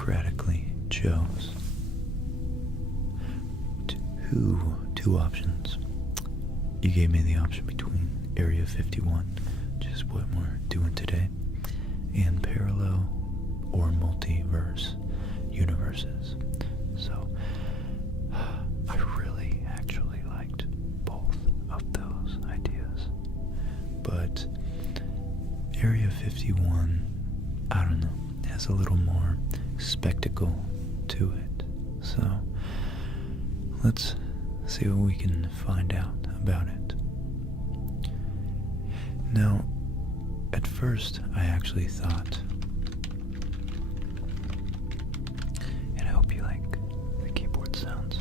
democratically chose two options. You gave me the option between Area 51, which is what we're doing today, and parallel or multiverse universes. So I really actually liked both of those ideas. But Area 51, I don't know, has a little more spectacle to it. So let's see what we can find out about it. Now, at first, I actually thought, and I hope you like the keyboard sounds,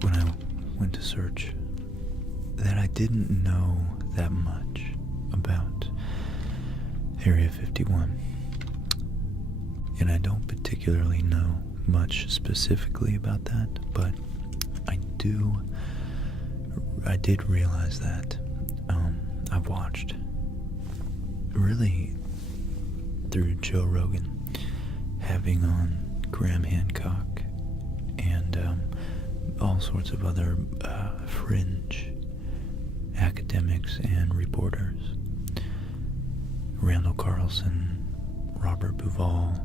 when I went to search, that I didn't know that much about Area 51. And I don't particularly know much specifically about that, but I did realize that I've watched, really through Joe Rogan, having on Graham Hancock and all sorts of other fringe academics and reporters, Randall Carlson, Robert Buvall,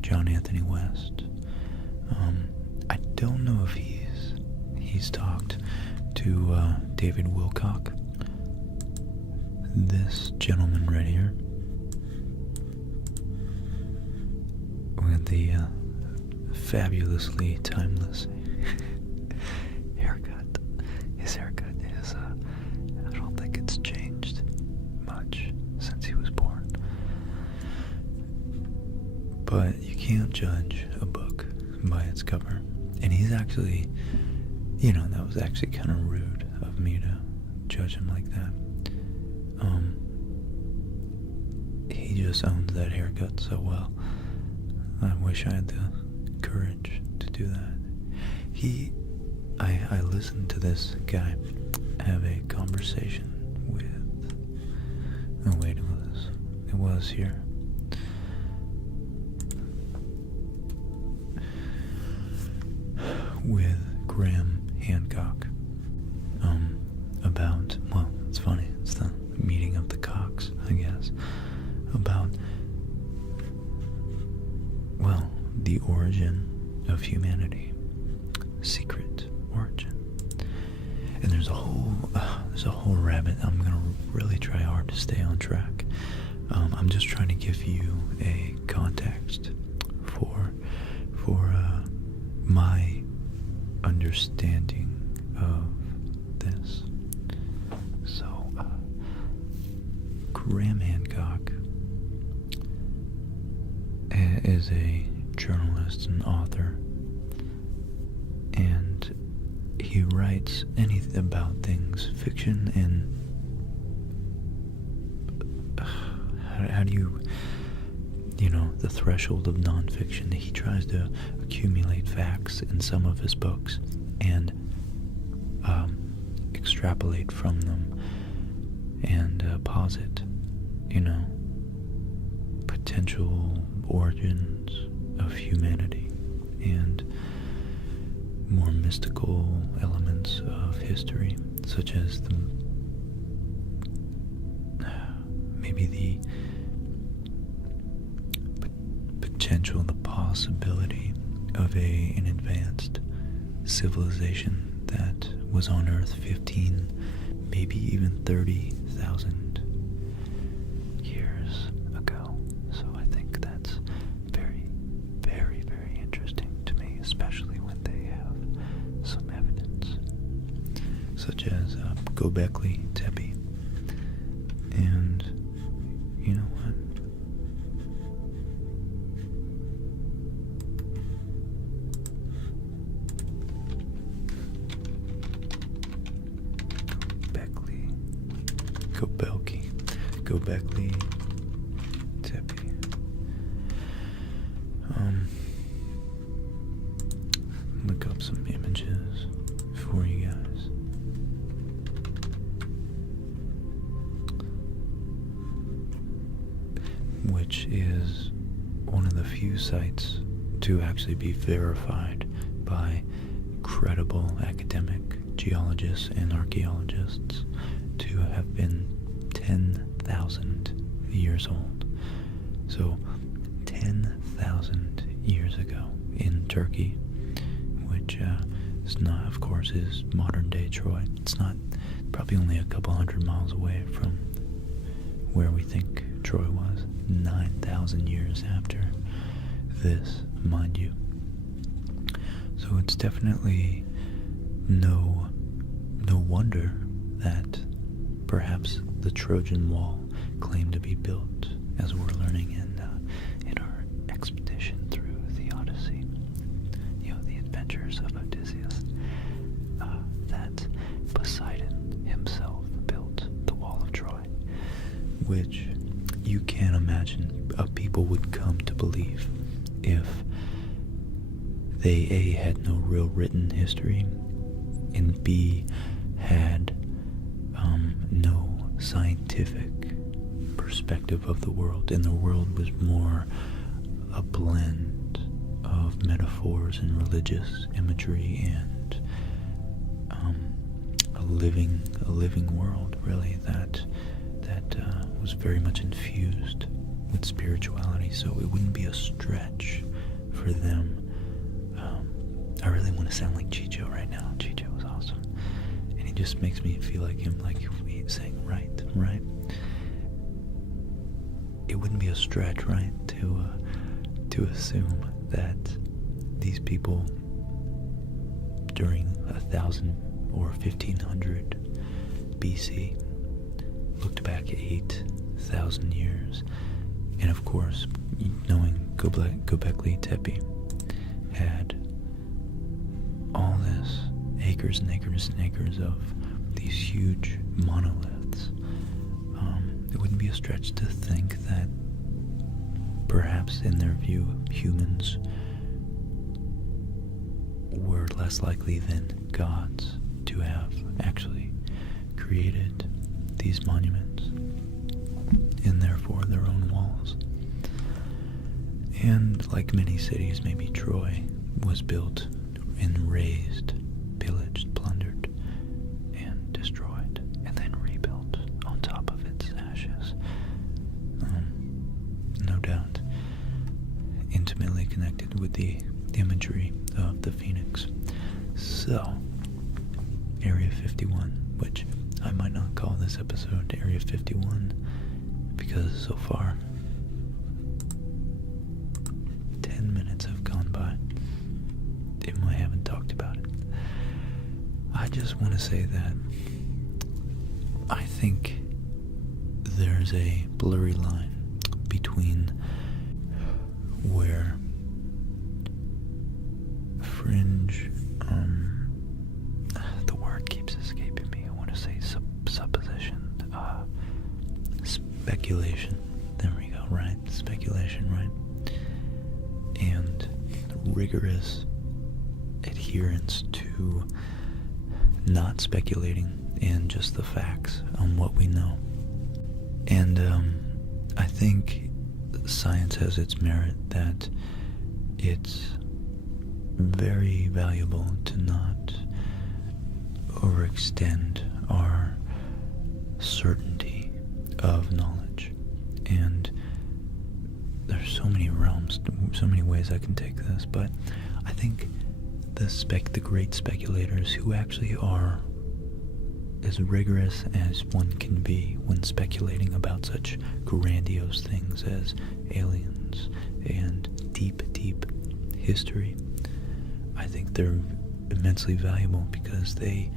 John Anthony West. I don't know if he's talked to David Wilcock. This gentleman right here, with the fabulously timeless haircut. His haircut is, I don't think it's changed much since he was born. But you can't judge a book by its cover. And he's actually, that was actually kind of rude of me to judge him like that. He just owns that haircut so well. I wish I had the courage to do that. I listened to this guy have a conversation with, oh wait, it was here. With Graham Hancock about, well, it's funny, it's the meeting of the cocks, I guess, about, well, the origin of humanity, secret origin. And there's a whole rabbit. I'm gonna really try hard to stay on track. I'm just trying to give you a context for my understanding of this. So, Graham Hancock is a journalist and author, and he writes anything about things, fiction and how do you, the threshold of nonfiction. He tries to accumulate facts in some of his books and extrapolate from them and posit, potential origins of humanity and more mystical elements of history, such as maybe the potential, the possibility of an advanced civilization that was on Earth 15, maybe even 30,000 years ago. So I think that's very, very, very interesting to me, especially when they have some evidence, such as Göbekli Tepe. And you know what? Göbekli Tepe. Look up some images for you guys. Which is one of the few sites to actually be verified by credible academic geologists and archaeologists to have been 10,000 years old. So 10,000 years ago in Turkey, which is not, of course, is modern day Troy. It's not, probably only a couple 100 miles away from where we think Troy was. 9,000 years after this, mind you. So it's definitely no wonder that perhaps the Trojan Wall claimed to be built, as we're learning in our expedition through the Odyssey, the adventures of Odysseus, that Poseidon himself built the Wall of Troy, which you can't imagine people would come to believe if they A, had no real written history, and B, had no scientific perspective of the world, and the world was more a blend of metaphors and religious imagery and a living world, really, that was very much infused with spirituality. So it wouldn't be a stretch for them. I really want to sound like Chicho right now. Chicho was awesome, and he just makes me feel like him, like he's saying right. It wouldn't be a stretch, right, to assume that these people during 1000 or 1500 BC looked back 8,000 years, and of course, knowing Göbekli Tepe had all this acres and acres and acres of these huge monoliths. It wouldn't be a stretch to think that perhaps in their view humans were less likely than gods to have actually created these monuments and therefore their own walls. And like many cities, maybe Troy was built and razed, pillaged, plundered, and destroyed, and then rebuilt on top of its ashes. No doubt intimately connected with the imagery of the phoenix. So, Area 51, which I might not call this episode Area 51, because so far 10 minutes have gone by and I haven't talked about it. I just want to say that I think there's a blurry line between where fringe, the word keeps escaping me. I want to say supposition, speculation. There we go, right? Speculation, right? And rigorous adherence to not speculating and just the facts on what we know. And I think science has its merit that it's very valuable to not overextend our certainty of knowledge. And there's so many realms, so many ways I can take this, but I think the great speculators who actually are as rigorous as one can be when speculating about such grandiose things as aliens and deep history, I think they're immensely valuable because they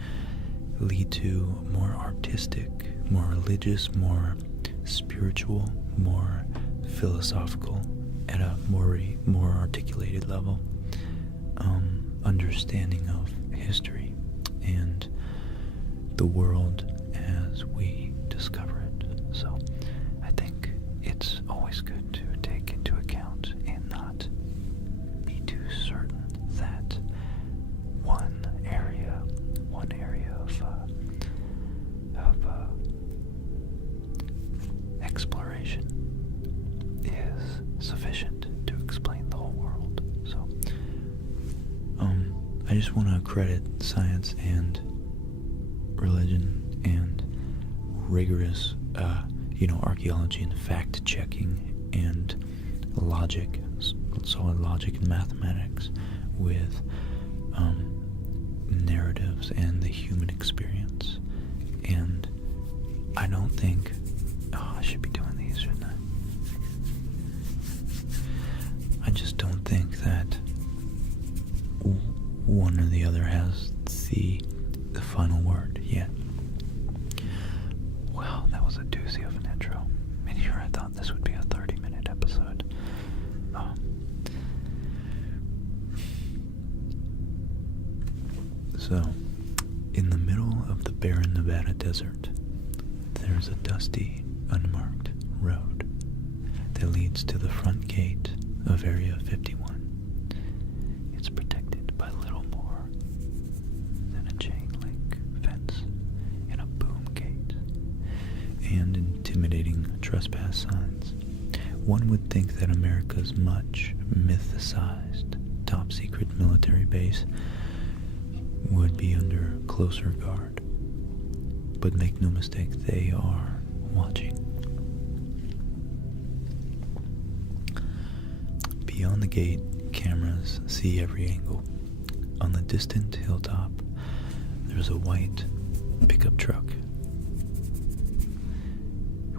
lead to more artistic, more religious, more spiritual, more philosophical, at a more articulated level, understanding of history and the world as we discover it. So I think it's always good to take into account and not be too certain that one area of exploration is sufficient explain the whole world. So, I just want to credit science and religion and rigorous, archaeology and fact-checking and logic, solid logic and mathematics with narratives and the human experience. And I don't think, I should be doing these, shouldn't I? I just don't think that one or the other has the final word yet. Wow, that was a doozy of an intro. And here I thought this would be a 30-minute episode. So, in the middle of the barren Nevada desert, there's a dusty, unmarked road that leads to the front gate of Area 51. It's protected by little more than a chain-link fence and a boom gate and intimidating trespass signs. One would think that America's much mythicized top-secret military base would be under closer guard. But make no mistake, they are watching. Beyond the gate, cameras see every angle. On the distant hilltop, there's a white pickup truck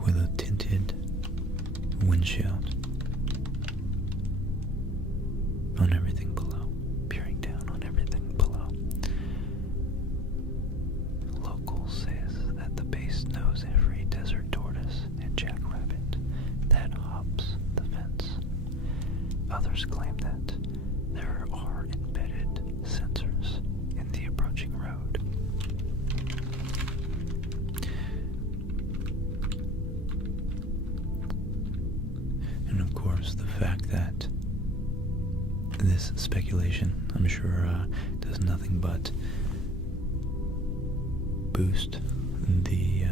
with a tinted windshield on everything below, peering down on everything below. Locals say that the base knows every desert tortoise and jackrabbit that hops the fence. Others claim that there are embedded sensors in the approaching road. And of course, the fact that this speculation, I'm sure, does nothing but boost the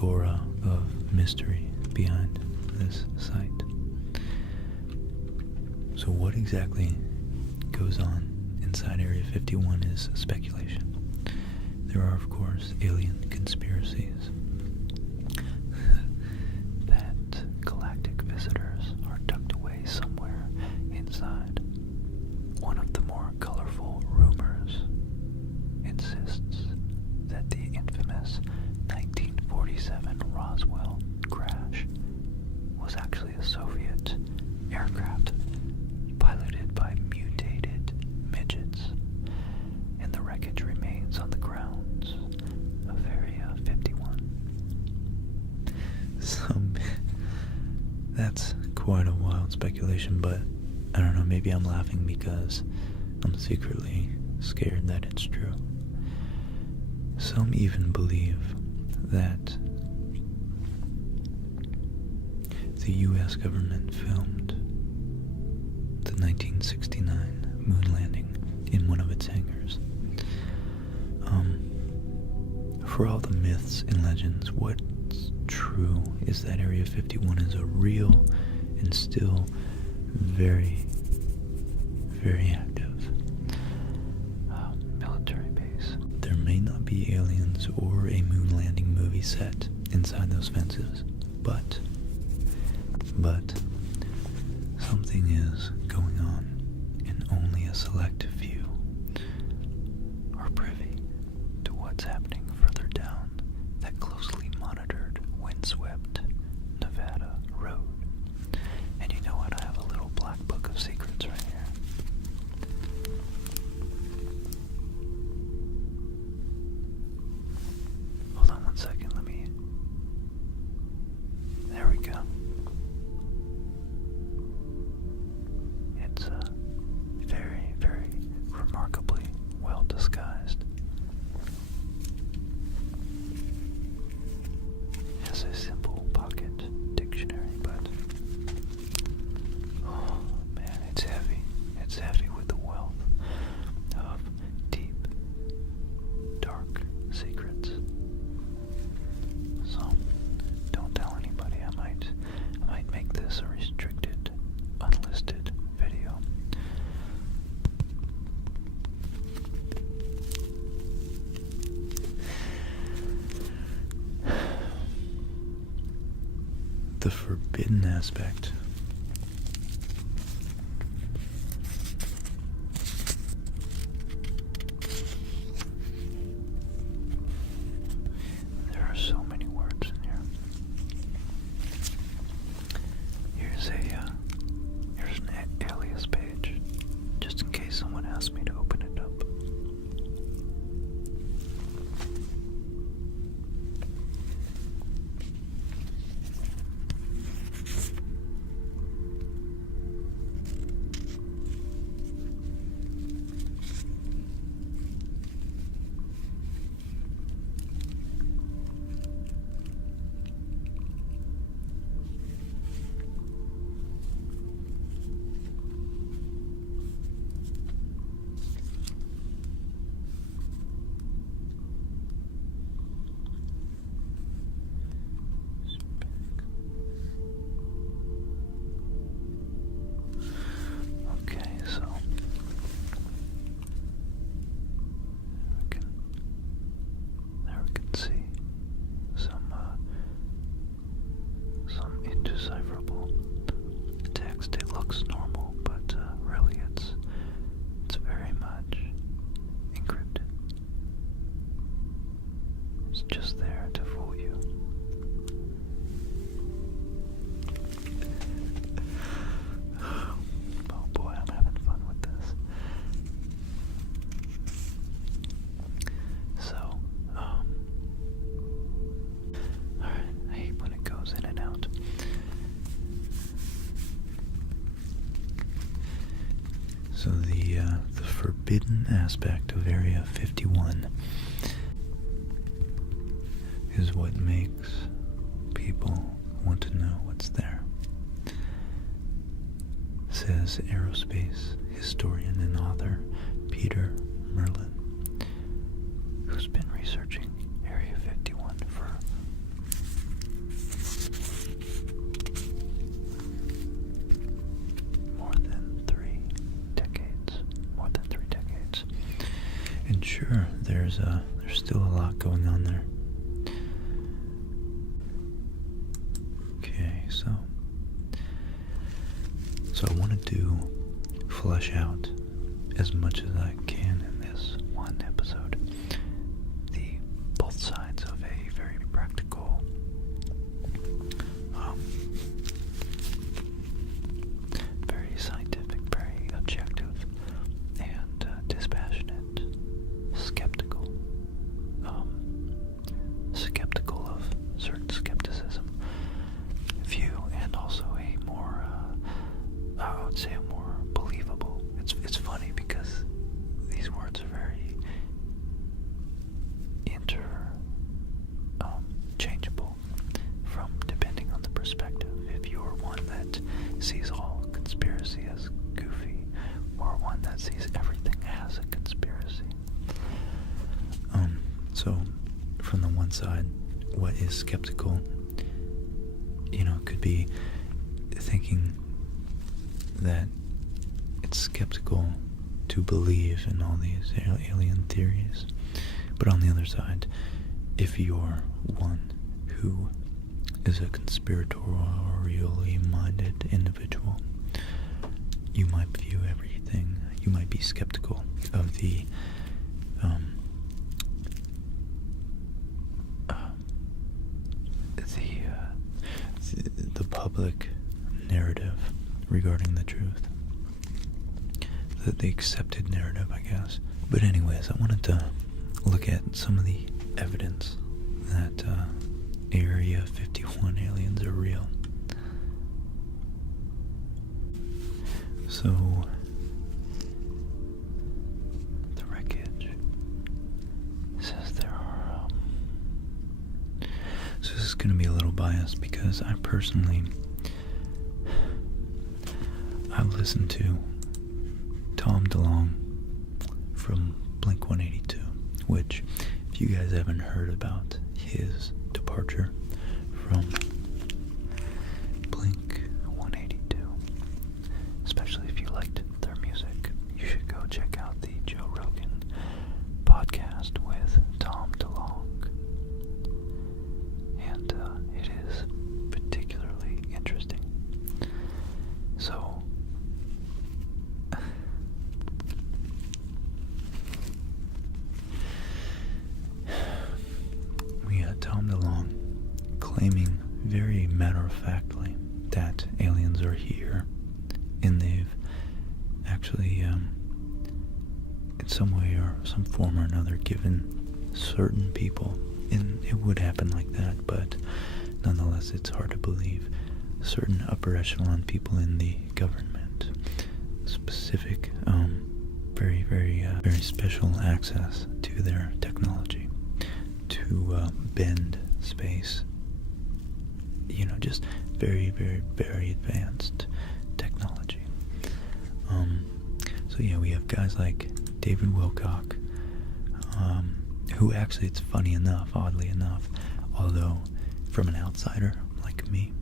aura of mystery behind this site. So what exactly goes on inside Area 51 is speculation. There are, of course, alien conspiracies that galactic visitors are tucked away somewhere inside. One of the more colorful rumors insists that the infamous 1947 Roswell crash was actually a Soviet aircraft piloted by mutated midgets, and the wreckage remains on the grounds of Area 51. That's quite a wild speculation, but I don't know, maybe I'm laughing because I'm secretly scared that it's true. Some even believe that the U.S. government filmed the 1969 moon landing in one of its hangars. For all the myths and legends, what's true is that Area 51 is a real and still very, very active military base. There may not be aliens or a moon landing movie set inside those fences, but something is going on, and only a select few are privy to what's happening further down that closely monitored, windswept Nevada road. And you know what? I have a little black book of secrets right here. Hold on one second, there we go. It's very, very the forbidden aspect. There are so many words in here. Here's an alias page, just in case someone asks me to open it up. Indecipherable text. It looks normal, but really it's very much encrypted. It's just there to fool you. Oh boy, I'm having fun with this. So, alright, I hate when it goes in and out. So the forbidden aspect of Area 51 is what makes people want to know what's there, says aerospace historian and author Peter Merlin, who's been researching Area 51 for more than 3 decades. And sure, there's still a lot going on there. Okay, so I wanted to flesh out as much as I can in this one episode the both sides of a very practical, very scientific, very objective, and dispassionate, skeptical of certain skepticism view, and also a more, I would say, a more believable. It's funny because these words are very interchangeable from depending on the perspective. If you're one that sees all conspiracy as goofy, or one that sees everything as a conspiracy. So from the one side, what is skeptical, could be thinking that it's skeptical to believe in all these alien theories. But on the other side, if you're one who is a conspiratorially minded individual, you might view everything, you might be skeptical of the public narrative regarding the truth. The accepted narrative, I guess. But anyways, I wanted to look at some of the evidence that Area 51 aliens are real. So, the wreckage says there are, so this is going to be a little biased because I personally, I've listened to Tom DeLonge from Blink-182, which, if you guys haven't heard about his departure from Blink-182, especially if you liked their music, you should go check out the Joe Rogan podcast with Tom DeLonge. And it is particularly claiming very matter-of-factly that aliens are here, and they've actually, in some way or some form or another, given certain people, and it would happen like that, but nonetheless it's hard to believe, certain upper echelon people in the government, specific, very special access to their technology, to bend space, just very advanced technology. So yeah, we have guys like David Wilcock, who actually, it's funny enough, oddly enough, although from an outsider like me,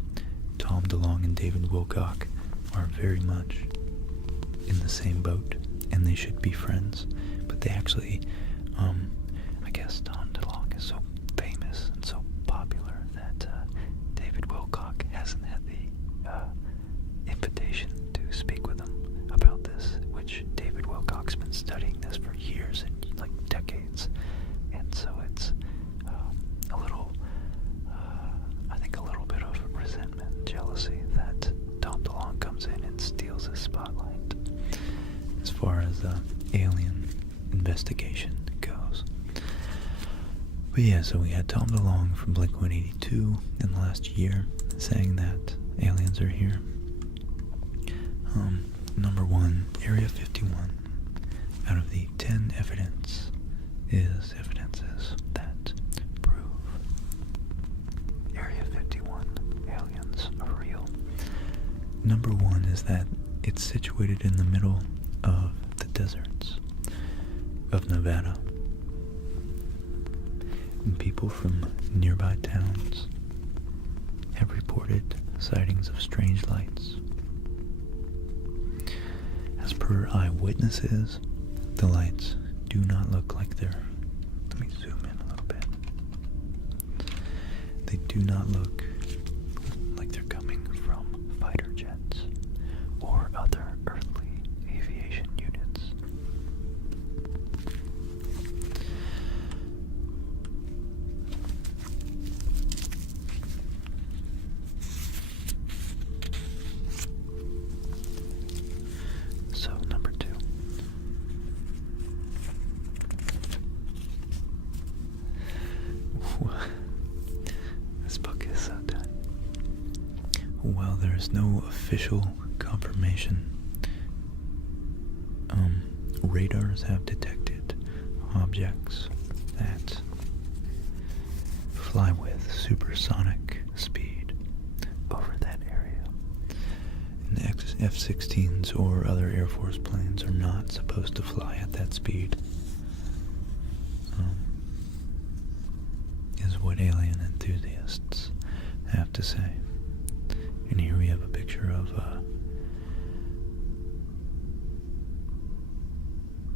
Tom DeLonge and David Wilcock are very much in the same boat, and they should be friends, but they actually, I guess Tom DeLonge is so famous and so popular that David Wilcock hasn't had the invitation to speak with him about this, which David Wilcock's been studying this for years and like decades, and so it's a little, I think a little bit of resentment, jealousy that Tom DeLonge comes in and steals his spotlight as far as alien investigation goes. But yeah, so we had Tom DeLonge from Blink-182 in the last year saying that aliens are here. Number one, Area 51, out of the 10 evidences that prove Area 51 aliens are real. Number one is that it's situated in the middle of the deserts of Nevada. And people from nearby towns have reported sightings of strange lights. As per eyewitnesses, the lights do not look like they're... Let me zoom in a little bit. They do not look like they're coming from fighter jets or other earthly aviation units. So, number two. This book is so done. While there is no official confirmation, radars have detected objects that fly with supersonic speed over that area. And F-16s or other Air Force planes are not supposed to fly at that speed, is what alien enthusiasts have to say. And here we have a picture of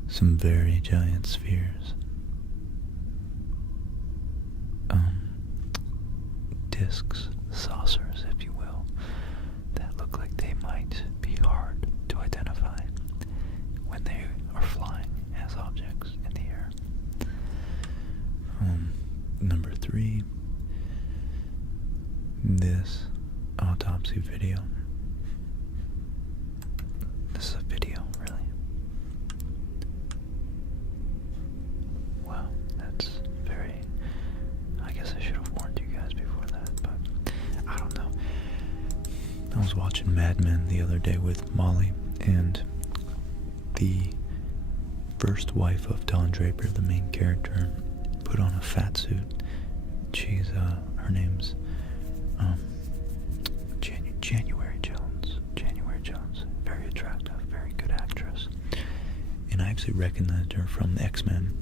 some very giant spheres, discs, saucers, if you will, that look like they might be hard to identify when they are flying as objects in the air. Number three, this autopsy video. This is a video, really. Wow, that's very... I guess I should have warned you guys before that, but I don't know. I was watching Mad Men the other day with Molly, and the first wife of Don Draper, the main character, put on a fat suit. She's, her name's, January Jones. Very attractive, very good actress. And I actually recognized her from the X-Men,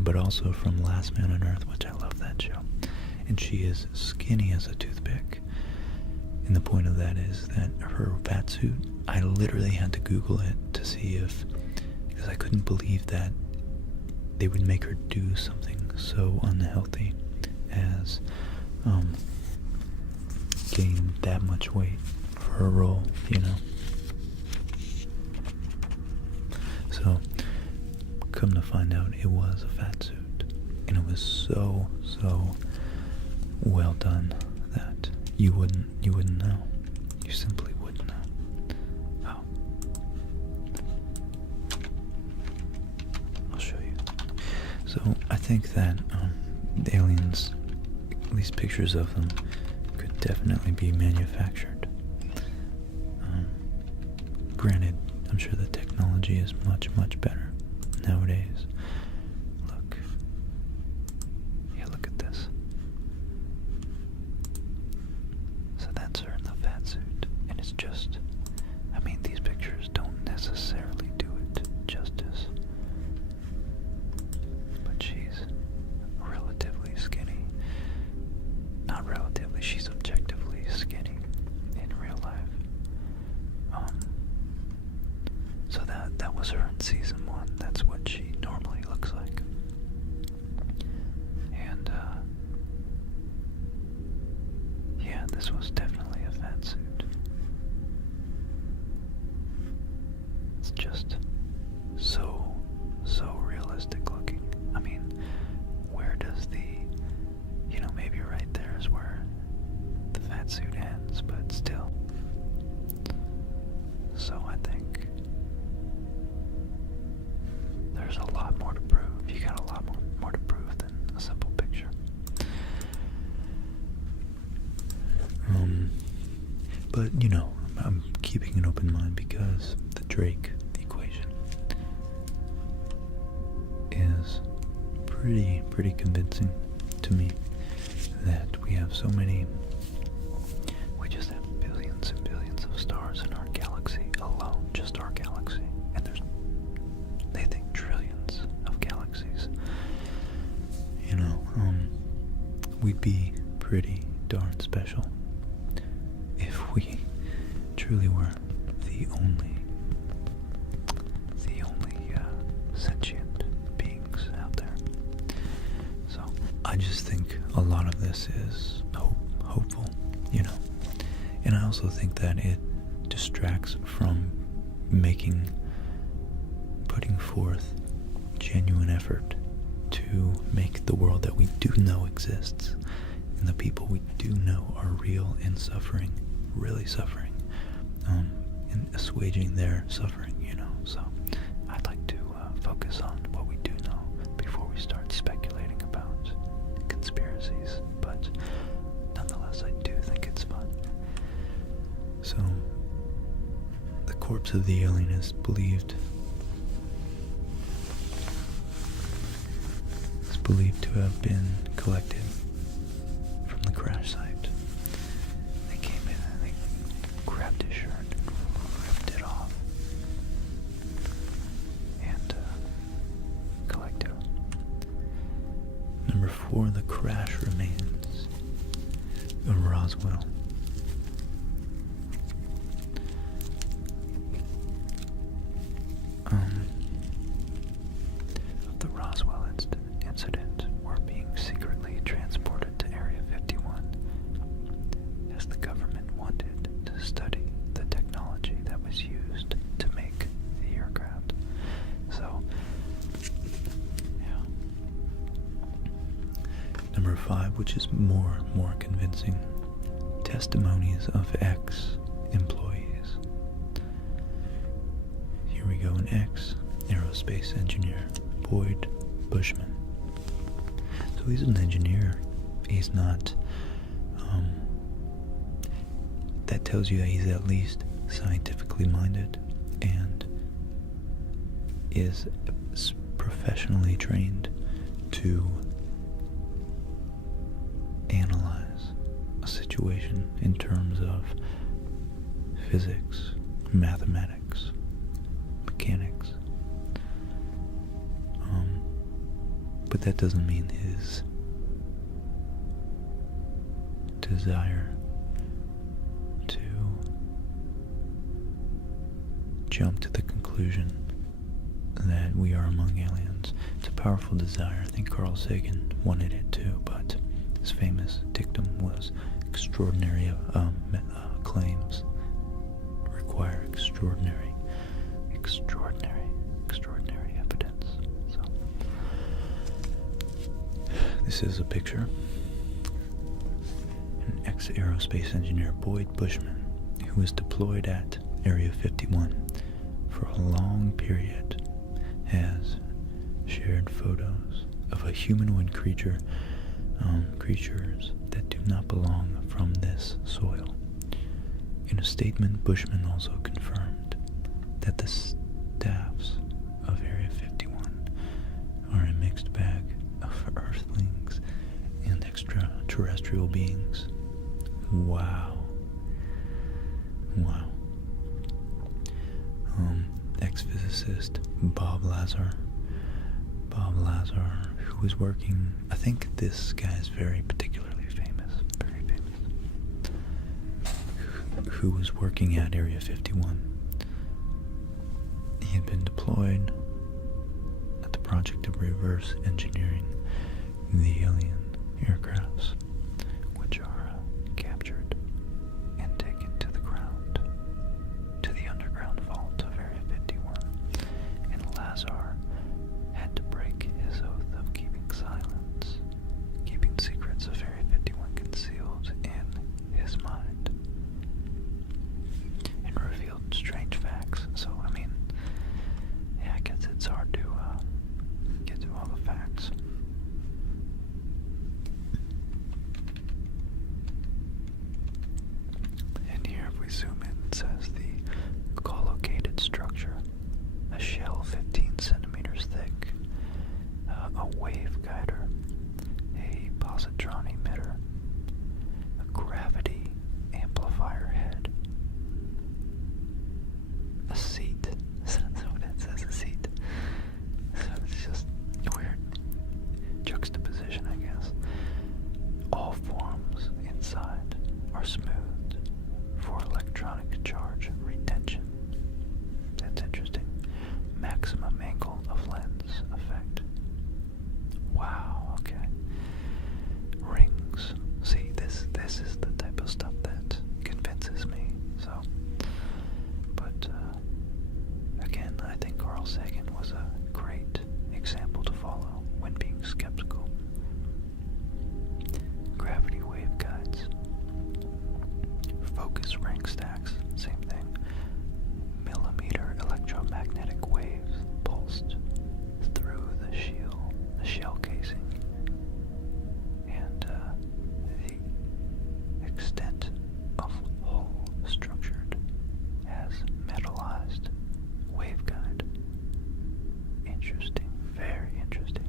but also from Last Man on Earth, which I love that show. And she is skinny as a toothpick. And the point of that is that her fat suit, I literally had to Google it to see if, because I couldn't believe that they would make her do something so unhealthy as gain that much weight for her role, you know. So, come to find out, it was a fat suit, and it was so well done you wouldn't know. You simply wouldn't know. Oh. I'll show you. So I think that the aliens, at least pictures of them, could definitely be manufactured. Granted, I'm sure the technology is much, much better nowadays. Look. Yeah, look at this. So that's her in the fat suit. And it's just, I mean, these pictures don't necessarily do it justice. But she's relatively skinny. Not relatively, she's objectively skinny in real life. So that was her in season 1. That's what she normally looks like. And yeah, this was definitely a fat suit. It's just so realistic looking. I mean, where does the, maybe right there is where the fat suit ends, but still. So I think there's a lot more to prove. You got a lot more to prove than a simple picture. But I'm keeping an open mind because the Drake equation is pretty convincing to me that we have so many. We just have billions and billions of stars in our galaxy alone, just our galaxy, and they think trillions of galaxies. We'd be pretty darn special if we truly were the only sentient beings out there. So I just think a lot of this is hopeful, and I also think that it distracts from putting forth genuine effort to make the world that we do know exists and the people we do know are real and suffering, really suffering, and assuaging their suffering, So I'd like to focus on what we do know before we start speculating about conspiracies, but nonetheless I do think it's fun. So the corpse of the alien is believed to have been collected from the crash site. They came in and they grabbed his shirt and ripped it off and collected him. Number 4, the crash remains of Roswell. Of the Roswell incident were being secretly transported to Area 51 as the government wanted to study the technology that was used to make the aircraft. So, yeah. Number 5, which is more convincing, testimonies of ex-employees. Here we go, an ex-aerospace engineer, Boyd Bushman. So he's an engineer. He's not, that tells you that he's at least scientifically minded and is professionally trained to analyze a situation in terms of physics, mathematics, mechanics. But that doesn't mean his desire to jump to the conclusion that we are among aliens. It's a powerful desire. I think Carl Sagan wanted it too, but his famous dictum was extraordinary claims require extraordinary evidence. So this is a picture, an ex-aerospace engineer Boyd Bushman, who was deployed at Area 51 for a long period, has shared photos of a humanoid creatures that do not belong from this soil. In a statement, Bushman also confirmed that the staffs of Area 51 are a mixed bag of earthlings and extraterrestrial beings. Wow. Wow. Ex-physicist Bob Lazar, who was working, I think this guy is very particularly famous, very famous, who was working at Area 51. He had been deployed at the project of reverse engineering the alien aircrafts, which are captured and taken to the ground, to the underground vault of Area 51. And Lazar had to break his oath of keeping silence, keeping secrets of Area 51 concealed in his mind, and revealed strange facts. So, I mean, yeah, I guess it's hard to get to all the facts. And here, if we zoom in, it says the collocated structure, a shell 15 centimeters thick, a waveguider, a positron emitter, a gravity amplifier head, a seat. That's what it says, a seat. So it's just a weird juxtaposition, I guess. All forms inside are smoothed for electronic charge retention. That's interesting. Maximum angle of lens effect. Wow, okay. Rings. See, this is the type of stuff that convinces me. So, but again, I think Carl Sagan was a great example to follow when being skeptical. Gravity waveguides. Focus ring stacks, same thing. Millimeter electromagnetic waves pulsed through the shell casing, and the extent of hull structured as metallized waveguide. Interesting, very interesting.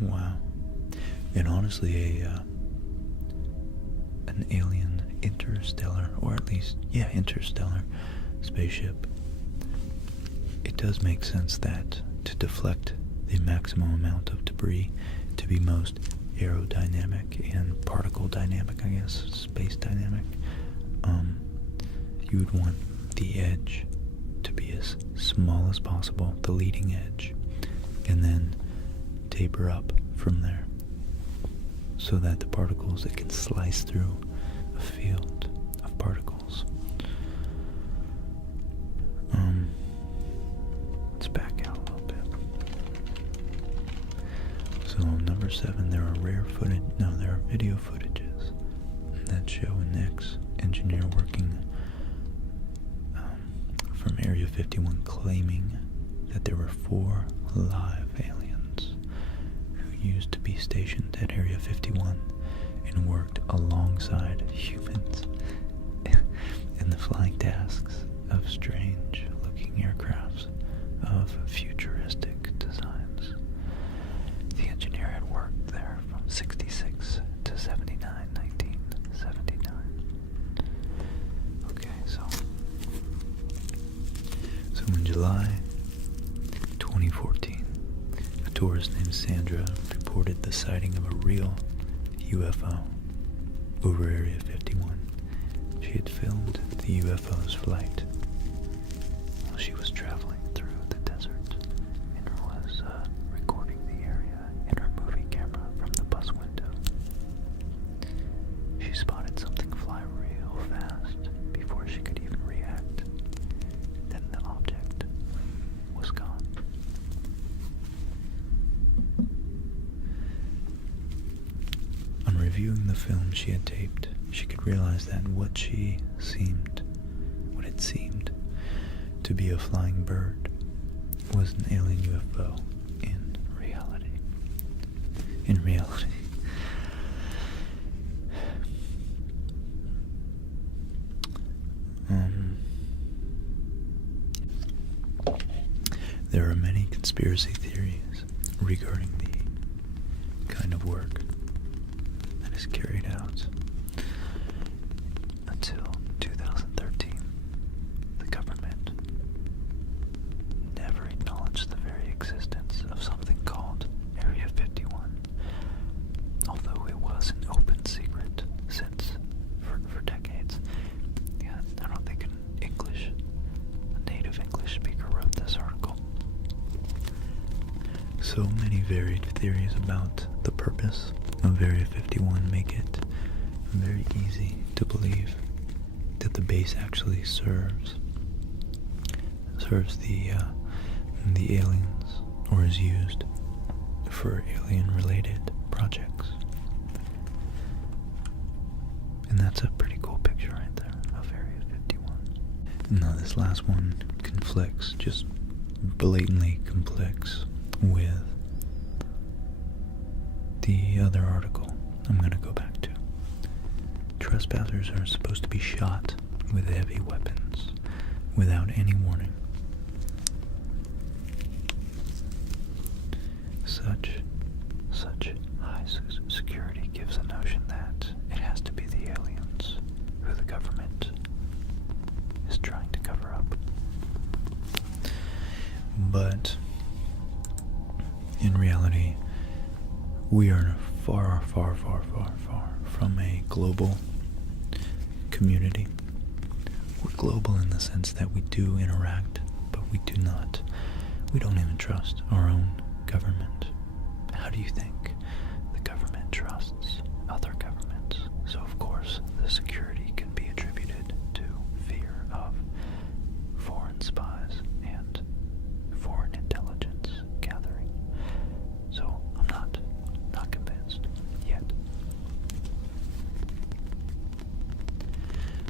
Wow. And honestly, an alien interstellar, or at least, interstellar spaceship, it does make sense that to deflect the maximum amount of debris to be most aerodynamic and particle dynamic, I guess, space dynamic, you would want the edge to be as small as possible, the leading edge, and then taper up from there, so that the particles, it can slice through a field of particles. Let's back out a little bit. So number 7, there are video footages that show an ex-engineer working from Area 51 claiming that there were 4 live aliens who used to be stationed at Area 51 and worked alongside humans in the flying tasks of strange-looking aircrafts of futuristic designs. The engineer had worked there from 66 to 79, 1979. Okay, so in July 2014, a tourist named Sandra reported the sighting of a real UFO over Area 51. She had filmed the UFO's flight while she was traveling through the desert and was recording the area in her movie camera from the bus window. She spotted something fly real fast before she could even react. Then the object was gone. reviewing the film she had taped, she could realize that what it seemed to be a flying bird was an alien UFO in reality. In reality. There are many conspiracy theories regarding the kind of work that is carried out. Until 2013, the government never acknowledged the very existence of something called Area 51, although it was an open secret since for decades. Yeah, I don't think a native English speaker wrote this article. So many varied theories about the purpose of Area 51 make it very easy to believe that the base actually serves the aliens, or is used for alien-related projects. And that's a pretty cool picture right there of Area 51. Now this last one conflicts, just blatantly conflicts with the other article I'm going to go back to. Trespassers are supposed to be shot with heavy weapons without any warning. Such high security gives a notion that it has to be the aliens who the government is trying to cover up. But in reality, we are far from a global community. We're global in the sense that we do interact, but we don't even trust our own government. How do you think the government trusts other governments? So of course, the security can be attributed to fear of foreign spies and foreign intelligence gathering. So I'm not convinced yet.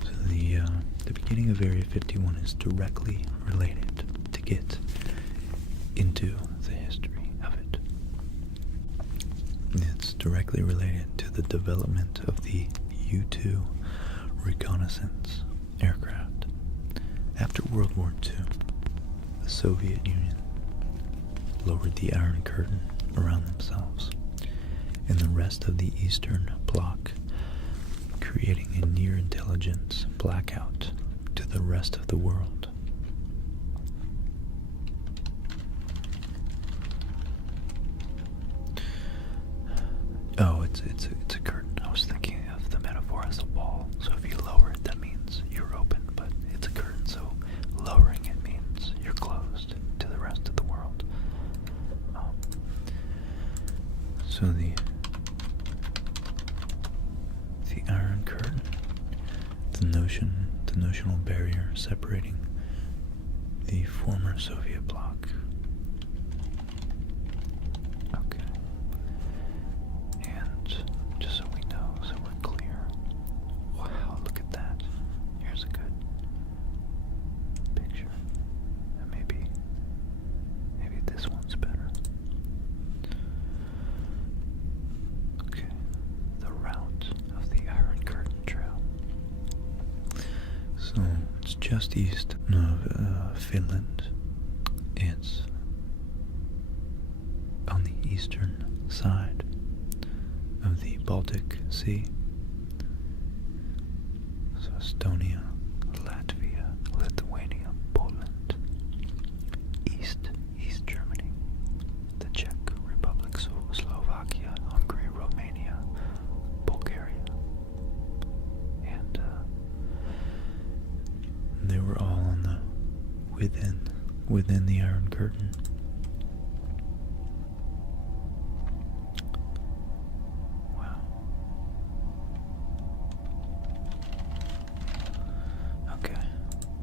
So the beginning of Area 51 is directly related to get into the history of it. It's directly related to the development of the U-2 reconnaissance aircraft. After World War II, the Soviet Union lowered the Iron Curtain around themselves and the rest of the Eastern Bloc, creating a near-intelligence blackout to the rest of the world. Oh, it's a curtain. I was thinking of the metaphor as a wall. So if you lower it, that means you're open, but it's a curtain, so lowering it means you're closed to the rest of the world. So the Iron Curtain, the notional barrier separating the former Soviet bloc. Okay. And just so we know, so we're clear. Wow, look at that. Here's a good picture. And maybe this one's better. Okay. The route of the Iron Curtain Trail. So it's just east of Finland. It's on the eastern side of the Baltic Sea. So Estonia, Latvia, Lithuania, Poland, East Germany, the Czech Republic, Slovakia, Hungary, Romania, Bulgaria, and they were all on the within the Iron Curtain. Wow. Okay.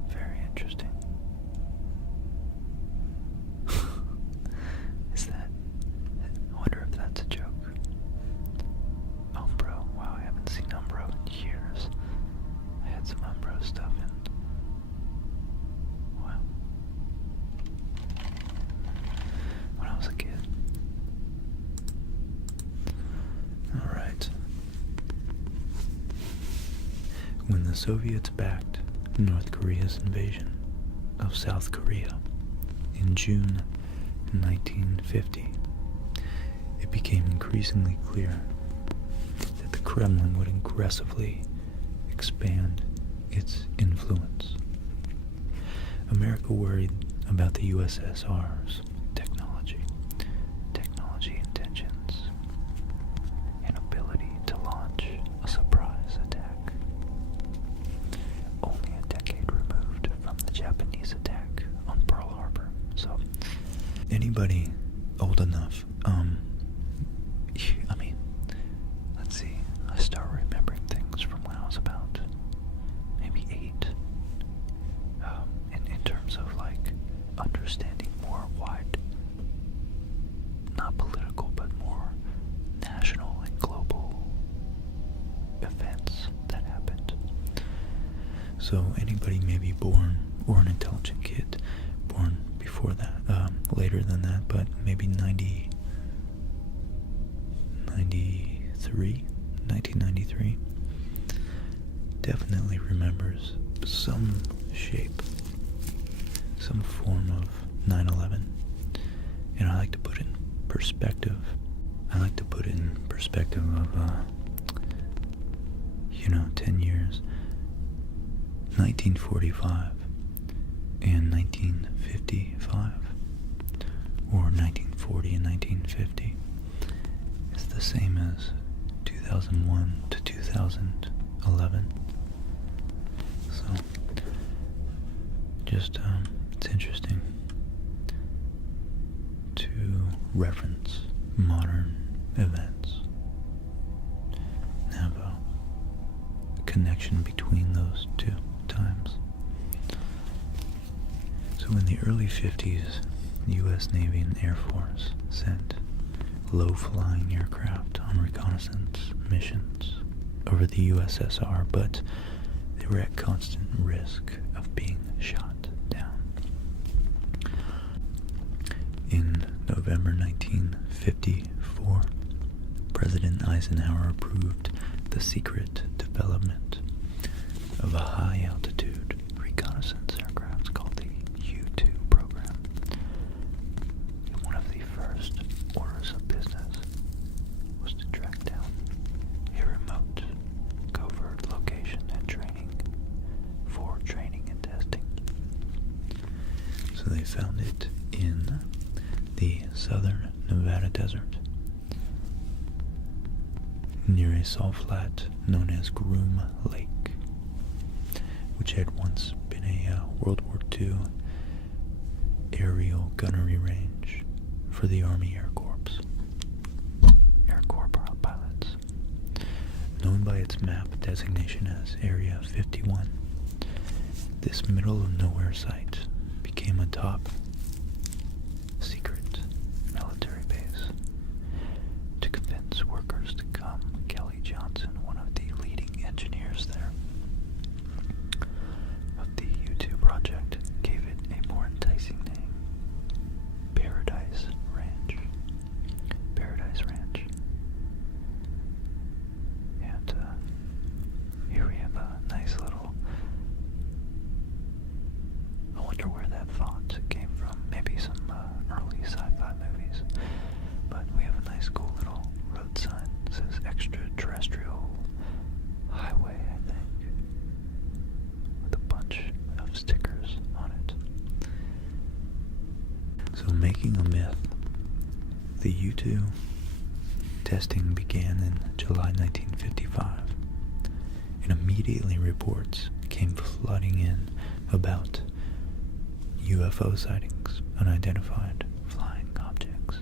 Very interesting. Is that? I wonder if that's a joke. Oh, bro. Wow. when the Soviets backed North Korea's invasion of South Korea in June 1950, it became increasingly clear that the Kremlin would aggressively expand its influence. America worried about the USSR's technology intentions, and ability to launch a surprise attack, only a decade removed from the Japanese attack on Pearl Harbor. So, anybody old enough, let's see, I start remembering things from when I was about maybe 8, in terms of like understanding more wide, not political, but more national and global events that happened. So anybody maybe born, or an intelligent kid born before that, later than that, but maybe 1993, definitely remembers some shape, some form of 9/11. And I like to put it in perspective. I like to put it in perspective of, 10 years. 1945 and 1955, or 1940 and 1950, is the same as 2001 to 2011. So, just, it's interesting to reference modern events and have a connection between those two times. So in the early 50s, the U.S. Navy and Air Force sent low-flying aircraft on reconnaissance missions over the USSR, but they were at constant risk of being shot down. In November 1954, President Eisenhower approved the secret development of a high-altitude reconnaissance aircraft called the U-2 program. And one of the first orders of business was to track down a remote, covert location and training for training and testing. So they found it in the southern Nevada desert, near a salt flat known as Groom Lake, which had once been a World War II aerial gunnery range for the Army Air Corps pilots. Known by its map designation as Area 51, this middle-of-nowhere site became a top secret military base to convince workers to come. Kelly Johnson, one of the leading engineers there of the U-2 project, gave it a more enticing name: Paradise Ranch. And here we have a nice little, I wonder where that font came from. Maybe some early sci-fi movies. But we have a nice cool little road sign. It says Extra-terrestrial Highway, I think, with a bunch of stickers on it. So, making a myth, the U-2 testing began in July 1955, and immediately reports came flooding in about UFO sightings, unidentified flying objects.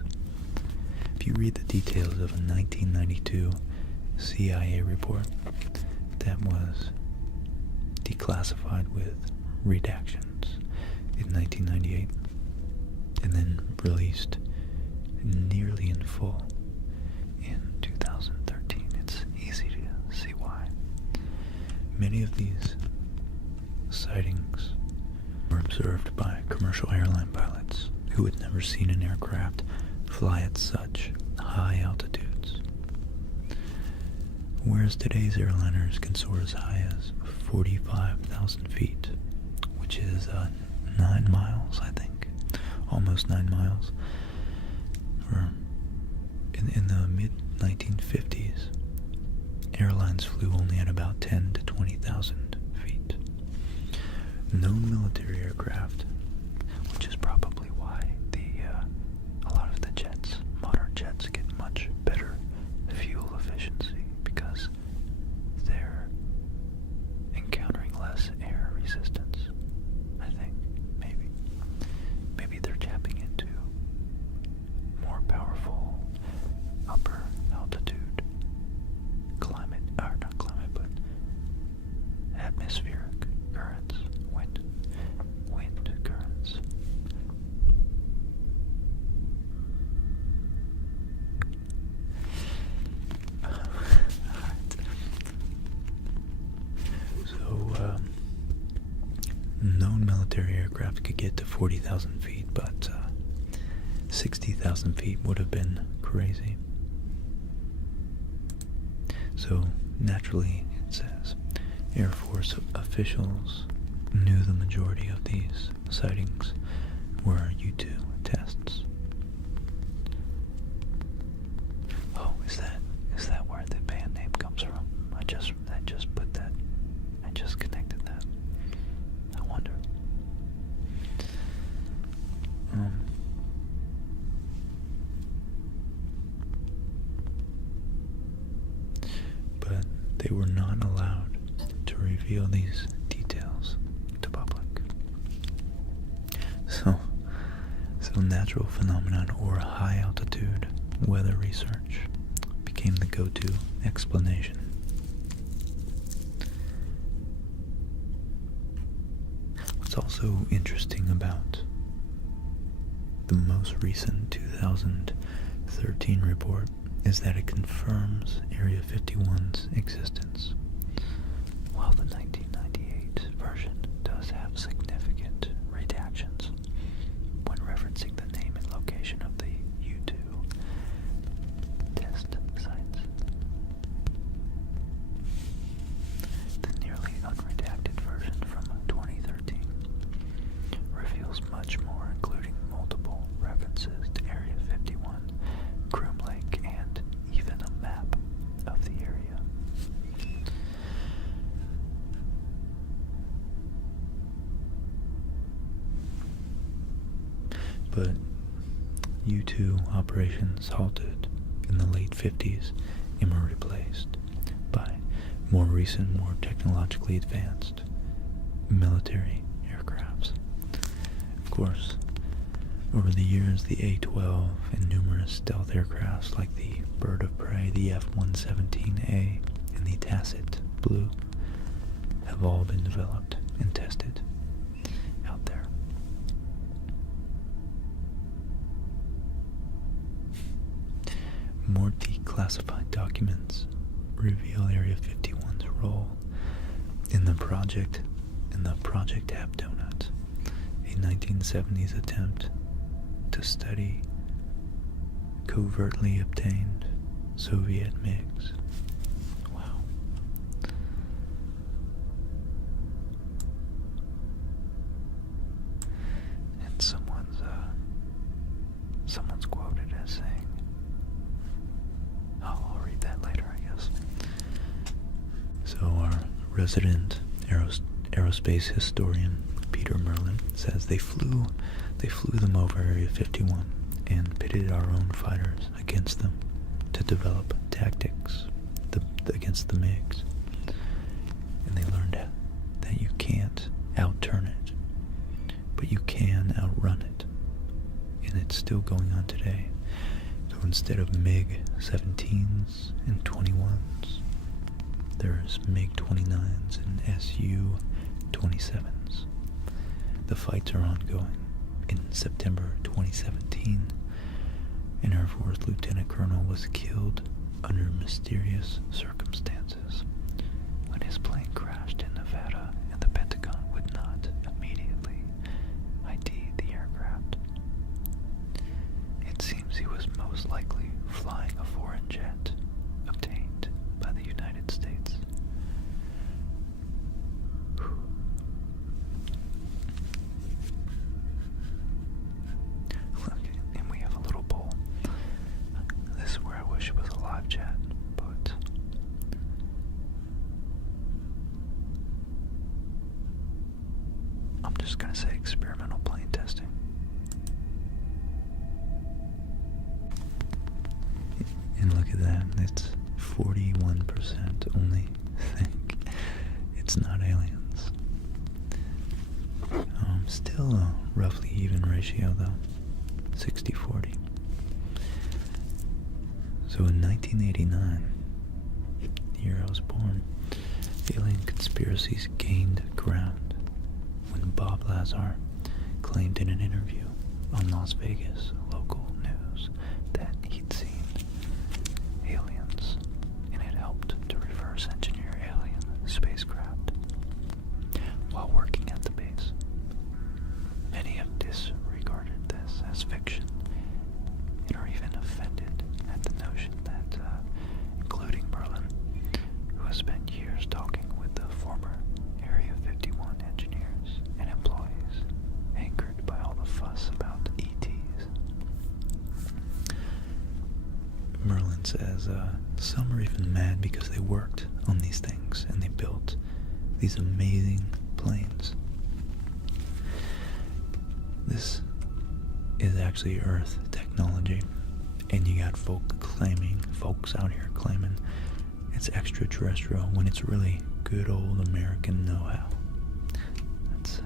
If you read the details of a 1992 CIA report that was declassified with redactions in 1998 and then released nearly in full in 2013, it's easy to see why. Many of these sightings were observed by commercial airline pilots who had never seen an aircraft fly at such high altitudes. whereas today's airliners can soar as high as 45,000 feet, which is 9 miles, I think, almost 9 miles. Or in the mid-1950s, airlines flew only at about 10 to 20,000 feet. Known military aircraft, which is probably why a lot of the jets, modern jets, get much better fuel efficiency, because they're encountering less air resistance. I think maybe they're tapping into more powerful upper altitude climate, or not climate, but atmospheric currents, wind currents. So, known military aircraft could get to 40,000 feet, but 60,000 feet would have been crazy. So, naturally, it says, Air Force officials knew the majority of these sightings were U-2 tests. Oh, is that where the band name comes from? I just put that. I just connected that. I wonder. But they were not allowed to reveal these details to public. So natural phenomenon or high altitude weather research became the go-to explanation. What's also interesting about the most recent 2013 report is that it confirms Area 51's existence, while the 1998 version does have significant redactions when referencing the name and location of the U-2 test sites. The nearly unredacted version from 2013 reveals much more, including multiple references to Area 51, Groom Lake, and even a map of the area. But U-2 operations halted in the late 50s and were replaced by more recent, more technologically advanced military aircrafts. Of course, over the years, the A-12 and numerous stealth aircrafts like the Bird of Prey, the F-117A, and the Tacit Blue have all been developed and tested out there. More declassified documents reveal Area 51's role in the Project Half Donut, a 1970s attempt to study covertly obtained Soviet MiGs. Wow. And someone's quoted as saying, I'll read that later, I guess. So our resident aerospace historian Peter Merlin says they flew them over Area 51 and pitted our own fighters against them to develop tactics against the MiGs. And they learned that you can't outturn it, but you can outrun it. And it's still going on today. So instead of MiG-17s and 21s, there's MiG-29s and Su-27s. The fights are ongoing. In September 2017, an Air Force Lieutenant Colonel was killed under mysterious circumstances when his plane crashed in Nevada and the Pentagon would not immediately ID the aircraft. It seems he was most likely flying a foreign jet obtained by the United going to say experimental plane testing. And look at that, it's 41% only think it's not aliens. Still a roughly even ratio though, 60-40. So in 1989, the year I was born, alien conspiracies gained ground when Bob Lazar claimed in an interview on Las Vegas local news that he'd seen aliens and had helped to reverse engineer alien spacecraft while working at the base. Many have disregarded this as fiction and are even offended at the notion that, including Merlin, who has spent years talking with the former Area 51 engineers and employees, angered by all the fuss about ETs. Merlin says some are even mad because they worked on these things and they built these amazing planes. This is actually Earth technology, and you got folks out here claiming it's extraterrestrial when it's really good old American know-how. That's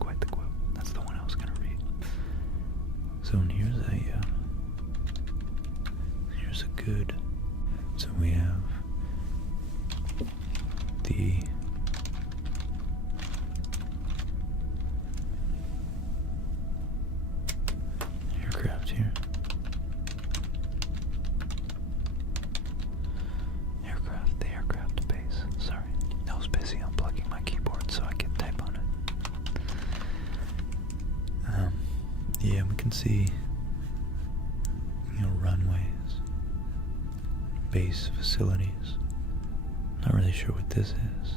quite the quote. That's the one I was going to read. So here's a good. So we have the aircraft here. The aircraft base. Sorry, I was busy unplugging my keyboard so I could type on it. Yeah, we can see, runways, base facilities. Not really sure what this is.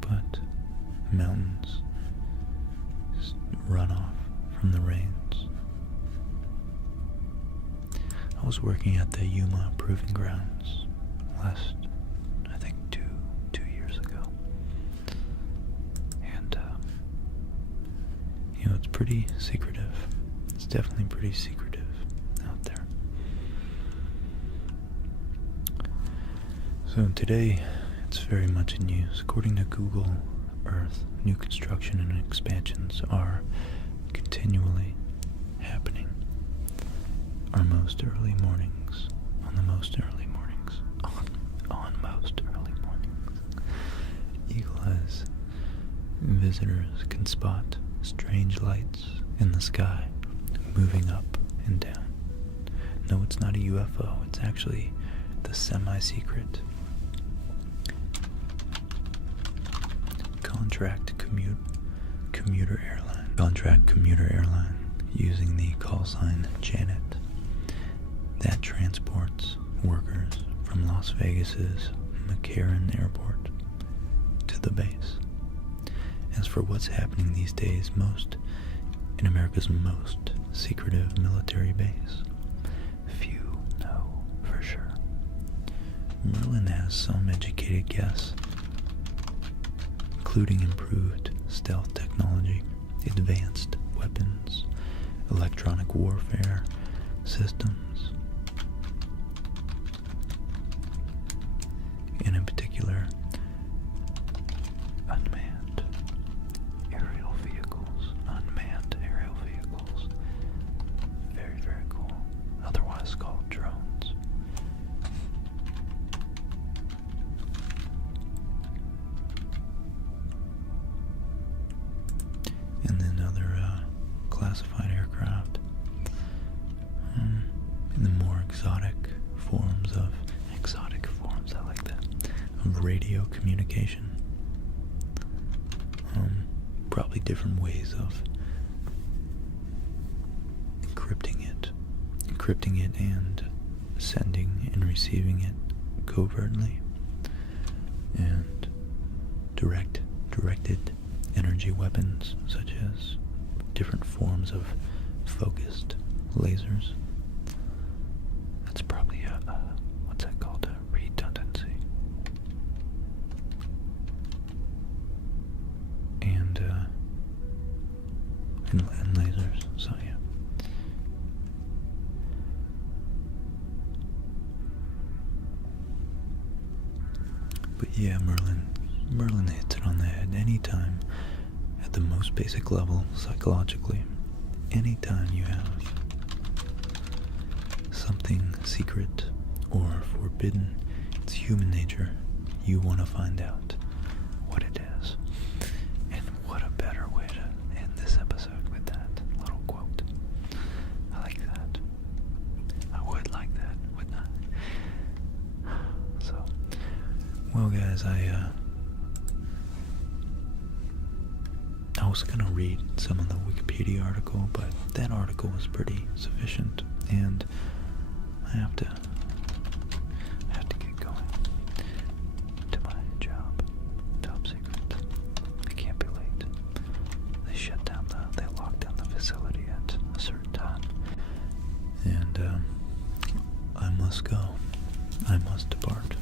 But mountains just run off from the rains. I was working at the Yuma Proving Grounds last, I think, two years ago. And, it's pretty secretive. It's definitely pretty secretive out there. So today, it's very much in use. According to Google Earth, new construction and expansions are continually happening. On most early mornings. Eagle eyes visitors can spot strange lights in the sky moving up and down. No, it's not a UFO. It's actually the semi-secret contract commuter airline using the call sign Janet that transports workers from Las Vegas's McCarran Airport to the base. As for what's happening these days in America's most secretive military base, few know for sure. Merlin has some educated guess, including improved stealth technology, advanced weapons, electronic warfare systems, and in particular, unmanned aerial vehicles. Very, very cool. Otherwise called drones. And then other classified aircraft. And the more exotic forms, I like that, of radio communication. Probably different ways of encrypting it and sending and receiving it covertly, and directed energy weapons such as different forms of focused lasers. That's probably what's that called? A redundancy. yeah, Merlin hits it on the head. Anytime, at the most basic level, psychologically, anytime you have something secret or forbidden, it's human nature. You want to find out what it is. And what a better way to end this episode with that little quote. I like that. I would like that, wouldn't I? So, well guys, I was going to read some of the Wikipedia article, but that article was pretty sufficient, and I have to get going to my job. Top secret. I can't be late. They locked down the facility at a certain time. And, I must go. I must depart.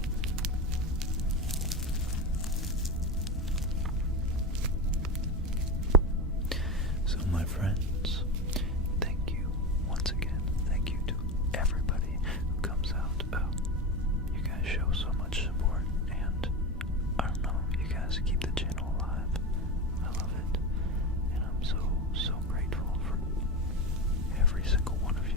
So, my friends, thank you once again. Thank you to everybody who comes out. You guys show so much support, and I don't know, you guys keep the channel alive. I love it, and I'm so grateful for every single one of you.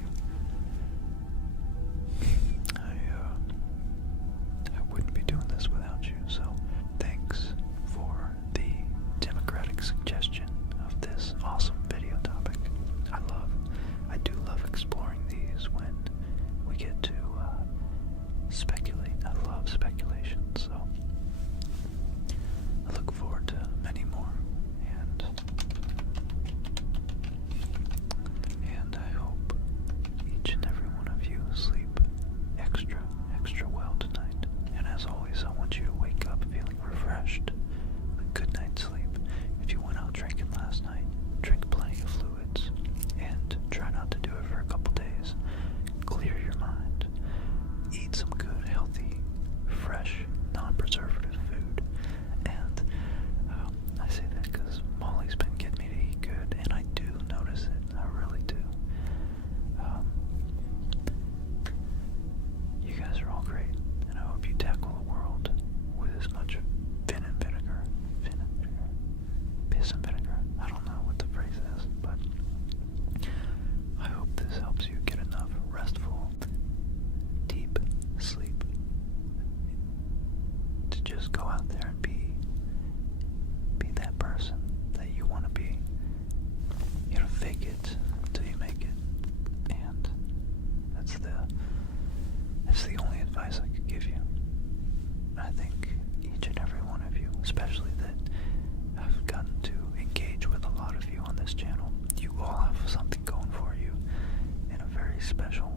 I wouldn't be doing this without you, so thanks for the democratic suggestion of this awesome video topic. I do love exploring these when we get to speculate. I love speculation, so I look forward to many more, and I hope each and every one of you sleep extra well tonight. And as always, I want you to wake up feeling refreshed, a good night's sleep. If you went out drinking last night, drink plenty of fluids, and try not to do it for a couple days. Clear your mind. Eat some good, healthy, fresh, non-preservative food. And I say that because Molly's been getting me to eat good, and I do notice it. I really do. You guys are all great, and I hope you tackle the world with as much piss and vinegar. I don't know what the phrase is, but I hope this helps you get enough restful, deep sleep to just go out there and be that person that you want to be. You know, fake it until you make it, and that's the only advice I could give you. I think each and every one of you, especially that I've gotten to engage with a lot of you on this channel, you all have something going for you in a very special